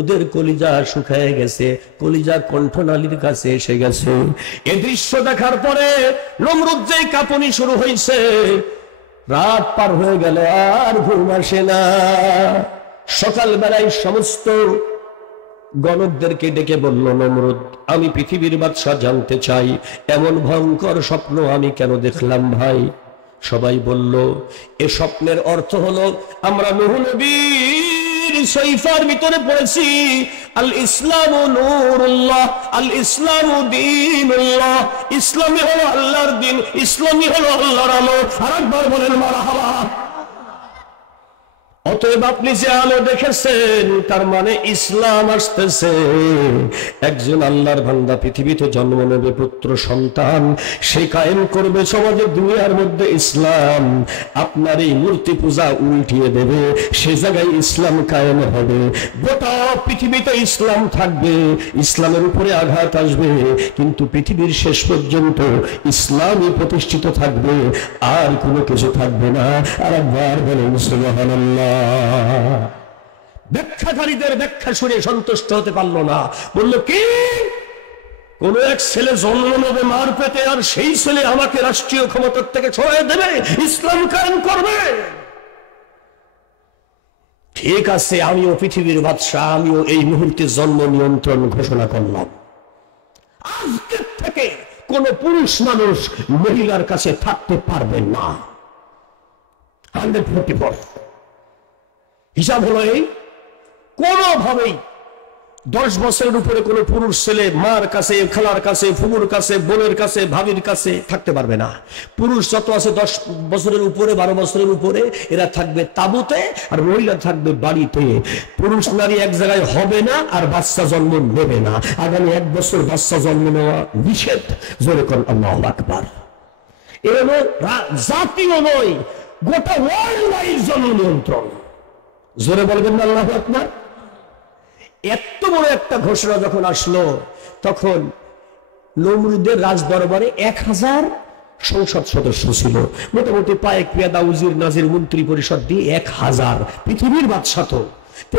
ওদের কলিজা শুকায় গেছে, কলিজা কণ্ঠনালীর কাছে এসে গেছে। এই দৃশ্য দেখার পরে নমরুদ যেই কাঁপুনি শুরু হয়েছে, রাত পার হয়ে গেল আর ঘুম আসে না। সকালবেলায় সমস্ত গণকদেরকে ডেকে বলল, নমরুদ, আমি পৃথিবীর বাদশা জানতে চাই এমন ভয়ঙ্কর স্বপ্ন আমি কেন দেখলাম ভাই? সবাই বলল, এ স্বপ্নের অর্থ হলো আমরা নূহ নবীর সহিফার ভিতরে পড়েছি, আল ইসলামু নূরুল্লাহ, আল ইসলামু দীনুল্লাহ, ইসলামই হলো আল্লাহর দ্বীন, ইসলামই হলো আল্লাহর আলো। আরেকবার বলেন মারহাবা। অতএব আপনি যে আলো দেখেছেন তার মানে ইসলাম আসতেছে। একজন আল্লাহর বান্দা পৃথিবীতে জন্ম নেবে, পুত্র সন্তান, সে কায়েম করবে সমাজে দুনিয়ার মধ্যে ইসলাম। আপনার এই মূর্তি পূজা উল্টিয়ে দেবে, সে জায়গায় ইসলাম কায়েম হবে। গোটা পৃথিবীতে ইসলাম থাকবে, ইসলামের উপরে আঘাত আসবে, কিন্তু পৃথিবীর শেষ পর্যন্ত ইসলামই প্রতিষ্ঠিত থাকবে, আর কোনো কিছু থাকবে না। আর একবার বলেন সুবহানাল্লাহ। ব্যাখ্যাকারীদের ব্যাখ্যা শুনে সন্তুষ্ট হতে পারল না, বলল কি, কোন এক ছেলে জন্ম নেবে মার পেটে, আর সেই ছেলে আমাকে রাষ্ট্রীয় ক্ষমতার থেকে সরিয়ে দেবে, ইসলাম কায়েম করবে? ঠিক আছে, আমিও পৃথিবীর বাদশা, আমিও এই মুহূর্তে জন্ম নিয়ন্ত্রণ ঘোষণা করলাম। আজকের থেকে কোন পুরুষ মানুষ মহিলার কাছে থাকতে পারবে না। 144 হিসাব হলো এই, কোনোভাবেই 10 বছরের উপরে কোন পুরুষ ছেলে মার কাছে, খালার কাছে, ফুফুর কাছে, বোনের কাছে, ভাবির কাছে থাকতে পারবে না। পুরুষ যত আছে 10 বছরের উপরে, 12 বছরের উপরে, এরা থাকবে তাঁবুতে, আর মহিলা থাকবে বাড়িতে। পুরুষ নারী এক জায়গায় হবে না, আর বাচ্চা জন্ম নেবে না। আগামী 1 বছর বাচ্চা জন্ম নেওয়া নিষেধ। জোরে করেন আল্লাহু আকবার। এ হলো জাতীয় নয়, গোটা ওয়ার্ল্ড ওয়াইড জন্ম নিয়ন্ত্রণ। জোরে বলবেন না আল্লাহু আকবার। এত বড় একটা ঘোষণা যখন আসলো, তখন নমরুদের রাজ দরবারে 1000 সংসদ সদস্য ছিল। মোটামুটি পায়েক পেয়াদা, উজির, নাজির, মন্ত্রী পরিষদ দিয়ে 1000। পৃথিবীর বাদশা তো।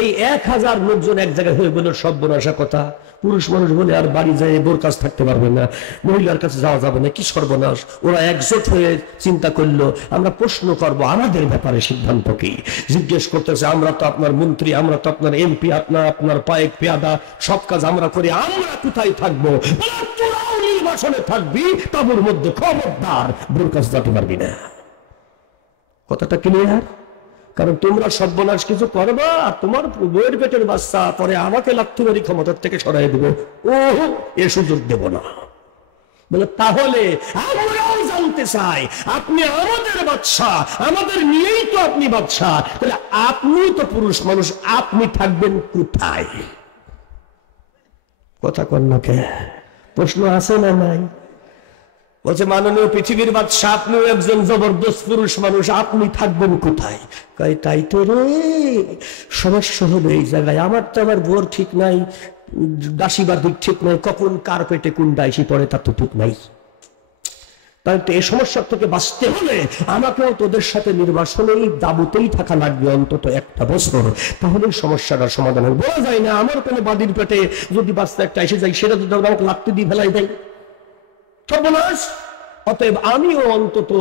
এই 1000 লোকজন এক জায়গায় হয়ে বলল, সব বনাশা কথা। পুরুষ মানুষ বলে আর বাড়ি যায় বোর কাছে থাকতে পারবে না, মহিলার কাছে যাওয়া যাবে না, কি সর্বনাশ। ওরা একজোট হয়ে চিন্তা করলো, আমরা প্রশ্ন করব আমাদের ব্যাপারে সিদ্ধান্ত কি। জিজ্ঞেস করতেছে, আমরা তো আপনার মন্ত্রী, আমরা তো আপনার এমপি, আপনার পায়েক পেয়াদা, সব কাজ আমরা করি, আমরা কোথায় থাকবো? তোরাও নির্বাচনে থাকবি, তাবুর মধ্যে খবরদার বোর কাছে যেতে পারবি না। কথাটা ক্লিয়ার? কারণ তোমরা সর্বনাশ কিছু করবা, আর তোমার বইয়ের পেটের বাচ্চা পরে আমাকে লাত্থুবারি ক্ষমতার থেকে সরাই দেবো, ও এ সুযোগ দেব না। বলে তাহলে আমরাও জানতে চাই, আপনি আমাদের বাদশা, আমাদের নিয়েই তো আপনি বাদশা, তাহলে আপনি তো পুরুষ মানুষ, আপনি থাকবেন কোথায়? কথা কন না কে? প্রশ্ন আছে না নাই? বলছে, মাননীয় পৃথিবীর বাদশা, আপনিও একজন জবরদস্ত পুরুষ মানুষ, আপনি থাকবেন কোথায়? কয়, তাই তো রে, সমস্যা হবে এই জায়গায়। আমার তো আমার বোর ঠিক নাই, দাসী বা দিক ঠিক নাই, কখন কার পেটে কোন দাসী পড়ে তার তো ঠিক নাই। তাই তো এই সমস্যার থেকে বাঁচতে হলে আমাকেও তোদের সাথে নির্বাচনেই দাবুতেই থাকা লাগবে অন্তত 1 বছর, তাহলে সমস্যাটার সমাধান হবে। বলা যায় না আমার কোনো বাদির পেটে যদি বাচ্চা একটা এসে যায়, সেটা যদি আমাকে লাগতে দিয়ে ফেলাই দেয়, সর্বনাশ। অতএব আমিও অন্তত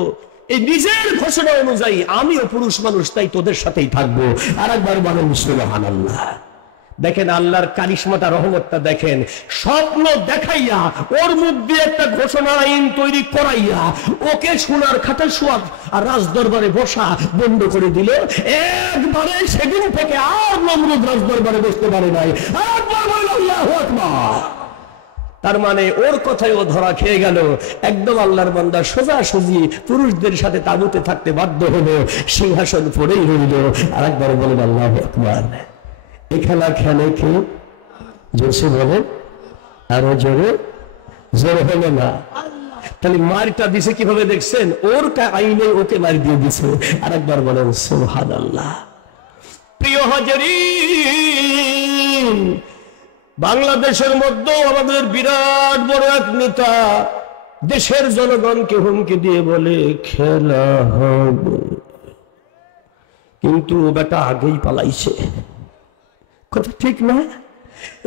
এই নিজের ঘোষণা অনুযায়ী আমিও পুরুষ মানুষ, তাই তোদের সাথেই থাকবো। আর একবার বলেন সুবহানাল্লাহ। দেখেন আল্লাহর কারিশমাটা, রহমতটা দেখেন। স্বপ্ন দেখাইয়া ওর মুখ দিয়ে একটা ঘোষণা আইন তৈরি করাইয়া ওকে সোনার খাটে শোয়া আর রাজ দরবারে বসা বন্ধ করে দিল। একবারে সেদিন থেকে আর নমরুদ রাজ দরবারে বসতে পারে নাই। একবার বলেন আল্লাহু আকবার। তার মানে ওর কথায় ও ধরা খেয়ে গেল। একদম আল্লাহর বান্দা সোজাসুজি পুরুষদের সাথে তাঁবুতে থাকতে বাধ্য হলো, সিংহাসন পড়েই রইল। আর একবার বলেন আল্লাহু আকবার। এ খেলা খেলে কে? জোরসে বলে, আরো জোরে। জোরে হলো না। তাহলে মারটা দিছে কিভাবে দেখছেন? ওর আইনে ওকে মার দিয়ে দিছে। আর একবার বলেন সুবহানাল্লাহ। প্রিয় হাজিরিন, বাংলাদেশের মধ্যে আমাদের বিরাট বড় এক নেতা দেশের জনগণকে হুমকি দিয়ে বলে খেলা হবে, কিন্তু বেটা আগেই পালাইছে। কথা ঠিক না?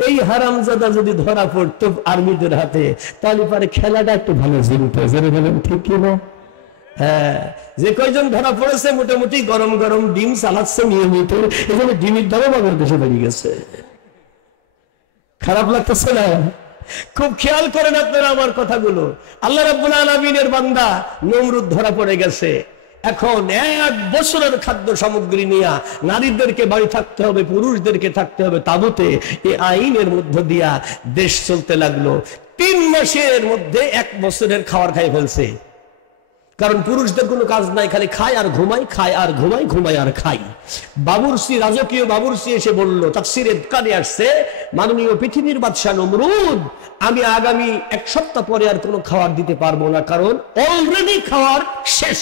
এই হারামজাদা যদি ধরা পড়তো আর্মিদের হাতে, তাহলে পরে খেলাটা একটু ভালো জিনতো। ঠিক কিনা? হ্যাঁ, যে কয়জন ধরা পড়েছে মোটামুটি গরম গরম ডিম চালাচ্ছে নিয়মিত, এখানে ডিমের দামও বাংলাদেশে বেড়ে গেছে। খারাপ লাগতেছে না? খুব খেয়াল করেন আপনারা আমার কথাগুলো। আল্লাহ রাব্বুল আলামিনের বান্দা নমরুদ ধরা পড়ে গেছে। এখন 1 বছরের খাদ্য সামগ্রী নিয়ে নারীদেরকে বাড়ি থাকতে হবে, পুরুষদেরকে থাকতে হবে তাবুতে। এই আইনের মধ্য দিয়া দেশ চলতে লাগলো। 3 মাসের মধ্যে 1 বছরের খাবার খাই ফেলছে। কারণ পুরুষদের কোনো কাজ নাই, খালি খায় আর ঘুমাই, খায় আর ঘুমাই, ঘুমাই আর খাই। বাবুরসি, রাজকীয় বাবুরসি এসে বলল, তাফসীরে কানে আসছে, মাননীয় পৃথিবীর বাদশা নমরুদ, আমি আগামী 1 সপ্তাহ পরে আর কোনো খাবার দিতে পারবো না, কারণ অলরেডি খাবার শেষ।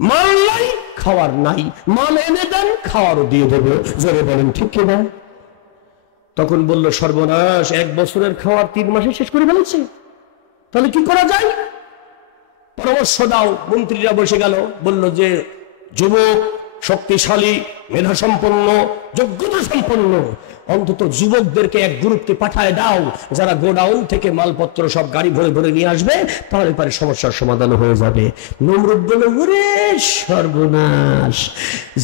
মাল নাই, খাবার নাই, মাল এনে দেন, খাওয়ারও দিয়ে দেবো। জোরে বলেন ঠিক কিনা? তখন বলল, সর্বনাশ, 1 বছরের খাবার 3 মাসে শেষ করে ফেলেছে, তাহলে কি করা যায়? পরামর্শ দাও। মন্ত্রীরা বসে গেল, বলল যে যুবক, শক্তিশালী, মেধা সম্পন্ন, যোগ্যতা সম্পন্ন অন্তত যুবকদেরকে এক গ্রুপকে পাঠায় দাও, যারা গোডাউন থেকে মালপত্র সব গাড়ি ভরে ভরে নিয়ে আসবে, তাহলে পরে সমস্যার সমাধান হয়ে যাবে। নমরুদ বলল, ওরে সর্বনাশ,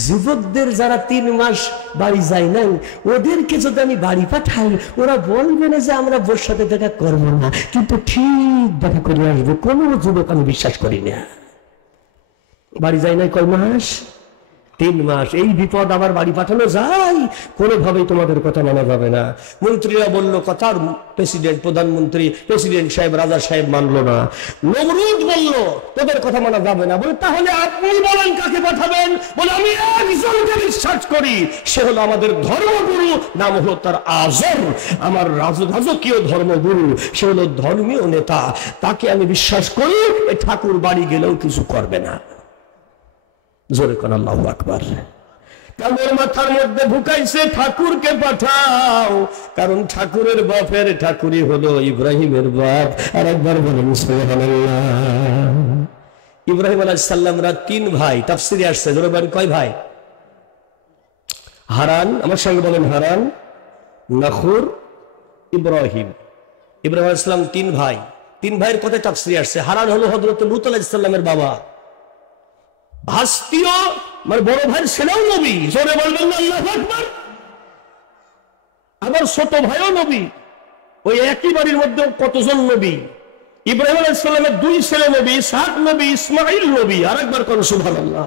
যুবকদের যারা 3 মাস বাড়ি যায় নাই, ওদেরকে যদি আমি বাড়ি পাঠাই, ওরা বলবে না যে আমরা বোর সাথে দেখা করবো না, কিন্তু ঠিক দেখা করে আসবে। কোন যুবক আমি বিশ্বাস করি না। বাড়ি যায় নাই কয় মাস? 3 মাস। এই বিপদ আবার বাড়ি পাঠানো যায়? কোনোভাবেই তোমাদের কথা মানা যাবে না। মন্ত্রীরা বলল, কথার প্রেসিডেন্ট, প্রধানমন্ত্রী, প্রেসিডেন্ট সাহেব, রাজা সাহেব মানলো না। নমরুদ বলল, তোদের কথা মানা যাবে না। বলে, তাহলে আপনি বলেন কাকে পাঠাবেন? বলে, আমি একজনকে বিশ্বাস করি, সে হলো আমাদের ধর্মগুরু, নাম হলো তার আজর, আমার রাজকীয় ধর্মগুরু, সে হলো ধর্মীয় নেতা, তাকে আমি বিশ্বাস করি। এই ঠাকুর বাড়ি গেলেও কিছু করবে না। জোরে কোন আল্লাহু আকবার। কামের মাথার মধ্যে ঢুকাইছে, ঠাকুরকে পাঠাও, কারণ ঠাকুরের বাপের ঠাকুরই হলো ইব্রাহিমের বাপ। আর একবার বলেন সুবহানাল্লাহ। ইব্রাহিম আলাইহিস সালামরা 3 ভাই, তাফসীরে আসছে। জোরে বলেন কয় ভাই? হারান, আমার সঙ্গে বলেন, হারান, নাখুর, ইব্রাহিম। ইব্রাহিম আলাইহিস সালাম 3 ভাই। 3 ভাইয়ের কথা তাফসীরে আসছে। হারান হলো হযরত লূত আলাইহিস সালামের বাবা, ভাস্তীয়, মানে বড় ভাইয়ের ছেলেও নবী। জোরে বলবেন না আল্লাহু আকবার। আবার ছোট ভাইও নবী। ওই একই বাড়ির মধ্যে কতজন নবী? ইব্রাহিম আলাইহিস সালামের 2 ছেলে নবী, ইসহাক নবী, ইসমাঈল নবী। আরেকবার কোন সুবহানাল্লাহ।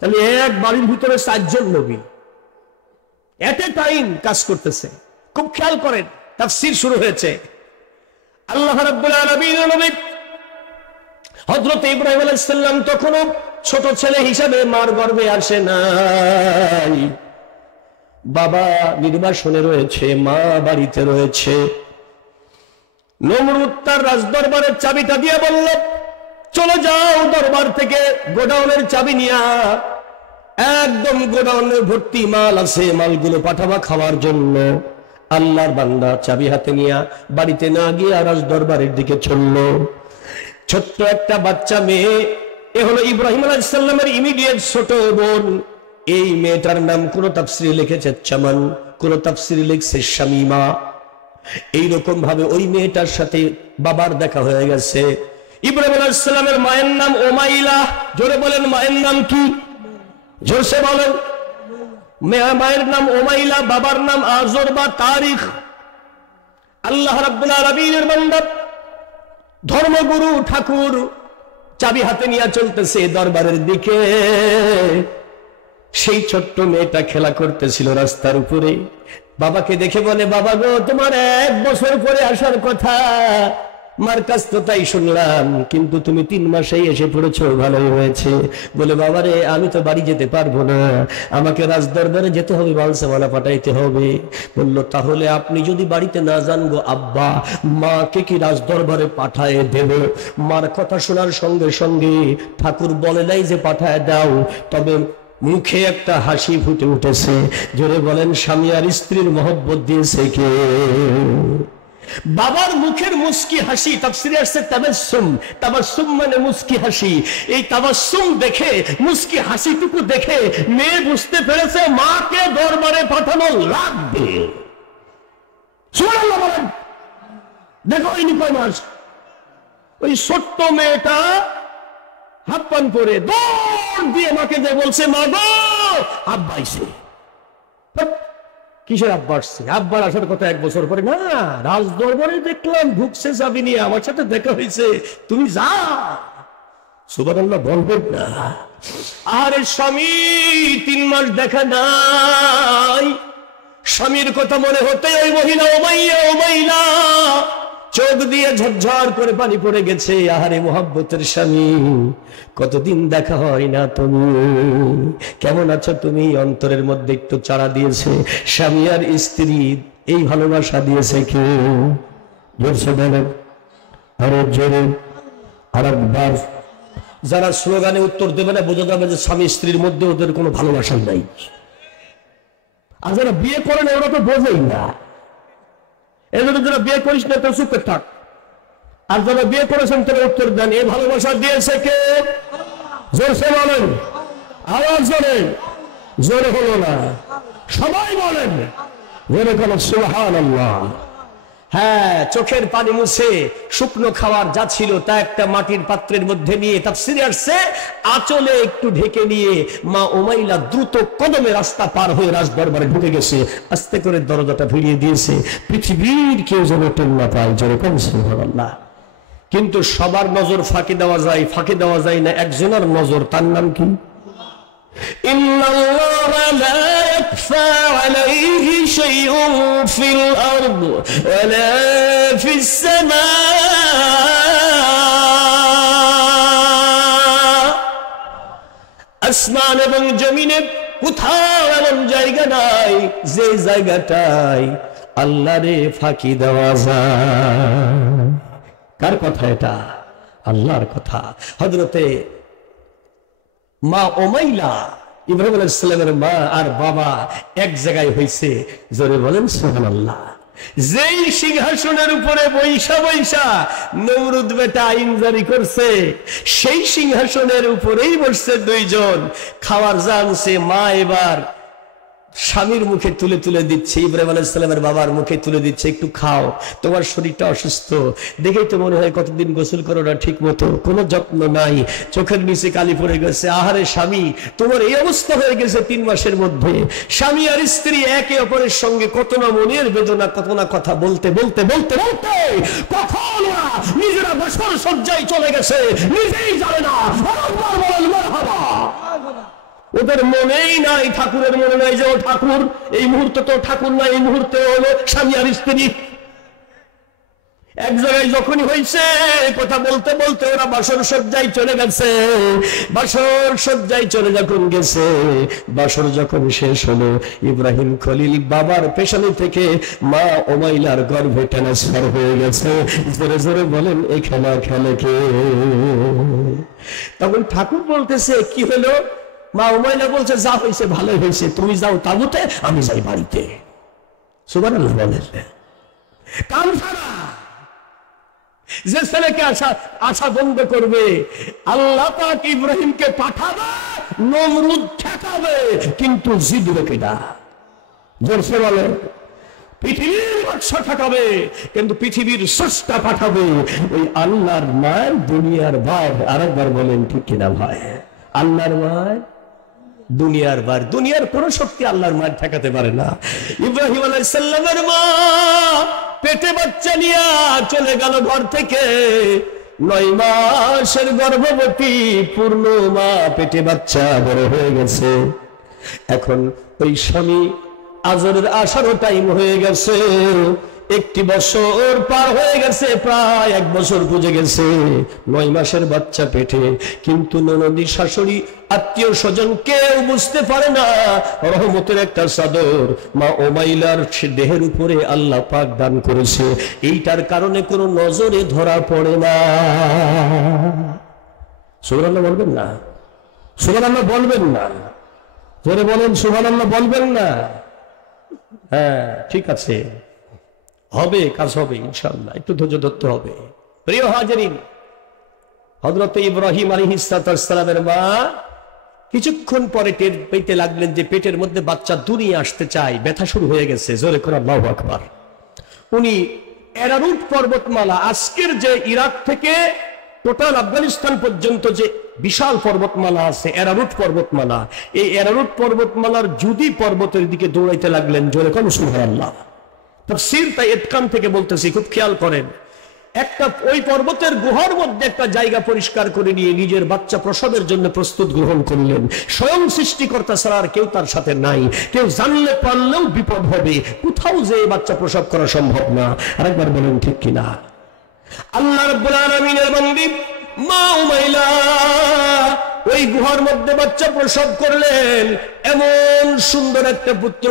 তাহলে এক বাড়ির ভিতরে 4 জন নবী এট এ টাইম কাজ করতেছে। খুব খেয়াল করেন, তাফসীর শুরু হয়েছে। আল্লাহ রাব্বুল আলামিনের নবী হযরত ইব্রাহিম আলাইহিস সালাম তখনও ছোট ছেলে হিসাবে মার গর্ভে আসে নাই। বাবা নির্বাসনে রয়েছে, মা বাড়িতে রয়েছে। নমরুদ তার রাজদরবারের চাবিটা দিয়ে বলল, চলে যাও দরবার থেকে গোডাউনের চাবি নিয়া, একদম গোডাউনের ভর্তি মাল আছে, মালগুলো পাঠাবা খাওয়ার জন্য। আল্লাহর বান্দা চাবি হাতে নিয়া বাড়িতে না গিয়ে রাজদরবারের দিকে চলল। ছোট্ট একটা বাচ্চা মেয়ে, এ হলো ইব্রাহিম আলাইহিস সালামের ইমিডিয়েট ছোট বোন। এই মেয়েটার নাম কোন তাফসীরে লিখেছে চামান, কোন তাফসীরে লিখছে শামীমা। এইরকম ভাবে ওই মেয়েটার সাথে বাবার দেখা হয়ে গেছে। ইব্রাহিম আলাইহিস সালামের মায়ের নাম উমাইলা। জোরে বলেন, মায়ের নাম কি? জোরসে বলেন। মায়ের নাম উমাইলা, বাবার নাম আজর বা তারিখ। আল্লাহ রাব্বুল আলামিনের বান্দা ধর্মগুরু ঠাকুর চাবি হাতে নিয়ে চলতেছে দরবারের দিকে। সেই ছোট্ট মেয়েটা খেলা করতেছিল রাস্তার উপরে। বাবাকে দেখে বলে, বাবা গো, তোমার 1 বছর পরে আসার কথা, মার কাছ তো তাই শুনলাম, কিন্তু তুমি 3 মাসেই এসে পড়েছো, ভালোই হয়েছে। বলে, বাবারে, আমি তো বাড়ি যেতে পারবো না, আমাকে রাজদরবারে যেতে হবে, মালসামানা পাঠাইতে হবে। বলল, তাহলে আপনি যদি বাড়িতে না যান গো আব্বা, মাকে কি রাজদরবারে পাঠায় দেব? মার কথা শোনার সঙ্গে সঙ্গে ঠাকুর বলে নাই যে পাঠায় দাও, তবে মুখে একটা হাসি ফুটে উঠেছে। জোরে বলেন, স্বামী আর স্ত্রীর মহব্বত দিয়েছে কে? বাবার মুখের মুস্কি হাসি তাফসিরে আসছে তাবাসসুম, তাবাসসুম মানে মুস্কি হাসি। এই তাবাসসুম দেখে, মুস্কি হাসিটুকু দেখে মেয়ে বুঝতে পেরেছে মাকে দরবারে পাঠানো লাগবে। সুবহানাল্লাহ বলেন। দেখো ইনি কয় মাস, ওই ছোট্ট মেয়েটা হাত পান করে দৌড় দিয়ে মাকে যে বলছে, মা গো আব্বা আইছে। কিসের আব্বা আসছে? আব্বার আসার কথা 1 বছর পরে না, রাজ দরবারে দেখলাম ঢুকছে চাবি নিয়ে, আমার সাথে দেখা হয়েছে, তুমি যা। সুবহানাল্লাহ বলবেন না। আরে স্বামী 3 মাস দেখা নাই, স্বামীর কথা মনে হতে ওই মহিলা উমাইয়া চোখ দিয়ে ঝরঝর করে পানি পড়ে গেছে। আহারে মোহাব্বতের স্বামী, কতদিন দেখা হয় না, তুমি কেমন আছো? তুমি অন্তরের মধ্যে একটু চাড়া দিয়েছে স্বামী আর স্ত্রী, এই ভালোবাসা দিয়েছে কে? জোরসে বলেন, আরো জোরে আরেকবার। যারা স্লোগানে উত্তর দেবে না, বোঝা যাবে যে স্বামী স্ত্রীর মধ্যে ওদের কোনো ভালোবাসা নাই। আর যারা বিয়ে করেন ওরা তো বোঝেই না। এজন্য যারা বিয়ে করিস না তো চুপ থাক, আর যারা বিয়ে করেছেন তারা উত্তর দেন, এই ভালোবাসা দিয়েছে কে? জোরসে বলেন, আওয়াজ জোরে। জোরে হলো না, সবাই বলেন জোরে কোন সুবহানাল্লাহ। হ্যাঁ, চোখের পানি মুছে শুকনো খাবার যা ছিল তা একটা মাটির পাত্রের মধ্যে নিয়ে, তাফসীরে আসছে আঁচলে একটু ঢেকে নিয়ে মা উমাইলা দ্রুত কদমে রাস্তা পার হয়ে রাজ দরবারে ঢুকে গেছে। আস্তে করে দরজাটা ভিড়িয়ে দিয়েছে, পৃথিবীর কেউ যেন টের না পায়। জোরে কোন সুবহানাল্লাহ। কিন্তু সবার নজর ফাঁকি দেওয়া যায় না, একজনের নজর, তার নাম কি? ইন্নাল্লাহা লা ইয়াখফা আলাইহি শাইউন ফিল আরদ ওয়ালা ফিস সামা। আসমান এবং জমিনে কোথাও এমন জায়গা নাই যে জায়গাটায় আল্লাহরে ফাঁকি দেওয়া যায়। কার কথা এটা? আল্লাহর কথা। হযরতে মা উমাইলা, ইব্রাহিম আলাইহিস সালামের মা আর বাবা এক জায়গায় হইছে। জোরে বলেন সুবহানাল্লাহ। যেই সিংহাসনের উপরে বৈশা নমরুদ বেটা আইন জারি করছে, সেই সিংহাসনের উপরেই বসছে 2 জন। খাওয়ার জানছে মা এবার স্বামীর মুখে তুলে তুলে দিচ্ছে, ইব্রাহিম আলাইহিস সালামের বাবার মুখে তুলে দিচ্ছে, একটু খাও, তোমার শরীরটা অসুস্থ, দেখেই তো মনে হয় কতদিন গোসল করো না ঠিক মতো, কোনো যত্ন নাই, চোখের নিচে কালি পড়ে গেছে। আহারে স্বামী, তোমার এই অবস্থা হয়ে গেছে 3 মাসের মধ্যে। স্বামী আর স্ত্রী একে অপরের সঙ্গে কত না মনের বেদনা, কত না কথা বলতে বলতে বলতে বলতে কখন ওরা নিজেরা বাসর সজ্জায় চলে গেছে নিজেই জানে না। বলেন মারহাবা। ওদের মনেই নাই, ঠাকুরের মনে নাই যে ও ঠাকুর। এই মুহূর্তে তো ঠাকুর না, এই মুহূর্তে হলো স্বামী আর স্ত্রী। এক জায়গায় যখনই হয়েছে কথা বলতে বলতে ওরা বাসর সজ্জায় চলে গেছে। বাসর সজ্জায় চলে যখন গেছে, বাসর যখন শেষ হলো, ইব্রাহিম খলিল বাবার পেছনে থেকে মা উমাইলার গর্ভে ট্রান্সফার হয়ে গেছে। জোরে জোরে বলেন, এই খেলা খেলে কে? তখন ঠাকুর বলতেছে, কি হলো? মা উমাইলা বলছে, যা হয়েছে ভালোই হয়েছে, তুমি যাও তাঁবুতে, আমি যাই বাড়িতে। সুবহানাল্লাহ বলেন। কাম ছাড়া যে ছেলেকে আশা বন্ধ করবে, আল্লাহ পাক ইব্রাহিমকে পাঠাবে, নমরুদ ঠেকাবে, কিন্তু জিদবে কিনা? জোরসে বলে, পৃথিবীর বাদশা ঠেকাবে, কিন্তু পৃথিবীর স্রষ্টা পাঠাবে। ওই আল্লাহর মায়ের দুনিয়ার ভাই। আরেকবার বলেন ঠিক কিনা ভাই? আল্লাহর মায়ের দুনিয়ার বার। দুনিয়ার কোন শক্তি আল্লাহর মায়ের ঠেকাতে পারে না। ইব্রাহিম আলাইহিস সালামের মা পেটে বাচ্চা নিয়ে চলে গেল ঘর থেকে। 9 মাসের গর্ভবতী, পূর্ণ মা, পেটে বাচ্চা বড় হয়ে গেছে। এখন ওই স্বামী আজরের আসারও টাইম হয়ে গেছে। 1 বছর পার হয়ে গেছে, প্রায় 1 বছর বুঝে গেছে। 9 মাসের বাচ্চা পেটে, কিন্তু ননদী, শাশুড়ি, আত্মীয় স্বজন কেউ বুঝতে পারে না। রহমতের একটা চাদর মা উমাইলার দেহের উপরে আল্লাহ পাক দান করেছে। এইটার কারণে কোনো নজরে ধরা পড়ে না। সুবহানাল্লাহ বলবেন না? সুবহানাল্লাহ বলবেন না? জোরে বলেন, সুবহানাল্লাহ বলবেন না? হ্যাঁ ঠিক আছে। হবে, কাজ হবে ইনশাআল্লাহ, একটু ধৈর্য ধরতে হবে। প্রিয় হাজিরিন, হযরত ইব্রাহিম আলাইহিস সালামের মা কিছুক্ষণ পরে টের পেতে লাগলেন যে পেটের মধ্যে বাচ্চা দুনিয়া আসতে চায়, ব্যথা শুরু হয়ে গেছে। জোরে করে আল্লাহু আকবার। উনি এরারুট পর্বতমালা, আজকের যে ইরাক থেকে টোটাল আফগানিস্তান পর্যন্ত যে বিশাল পর্বতমালা আছে এরারুট পর্বতমালা, এই এরারুট পর্বতমালার জুদি পর্বতের দিকে দৌড়াইতে লাগলেন। জোরে কোন সুবহানাল্লাহ। তাফসীর তাই ইতকান থেকে বলতেছি, খুব খেয়াল করেন। একটা ওই পর্বতের গুহার মধ্যে একটা জায়গা পরিষ্কার করে নিয়ে নিজের বাচ্চা প্রসবের জন্য প্রস্তুত গ্রহণ করলেন। স্বয়ং সৃষ্টিকর্তা ছাড়া আর কেউ তার সাথে নাই। কেউ জানলে পারলেও বিপদ হবে, কোথাও যে বাচ্চা প্রসব করা সম্ভব না। আরেকবার বলেন ঠিক কিনা? আল্লাহ রাব্বুল আলামিনের বান্দী মা উমাইলা ওই গুহার মধ্যে বাচ্চা প্রসব করলেন। এমন সুন্দর একটা পুত্র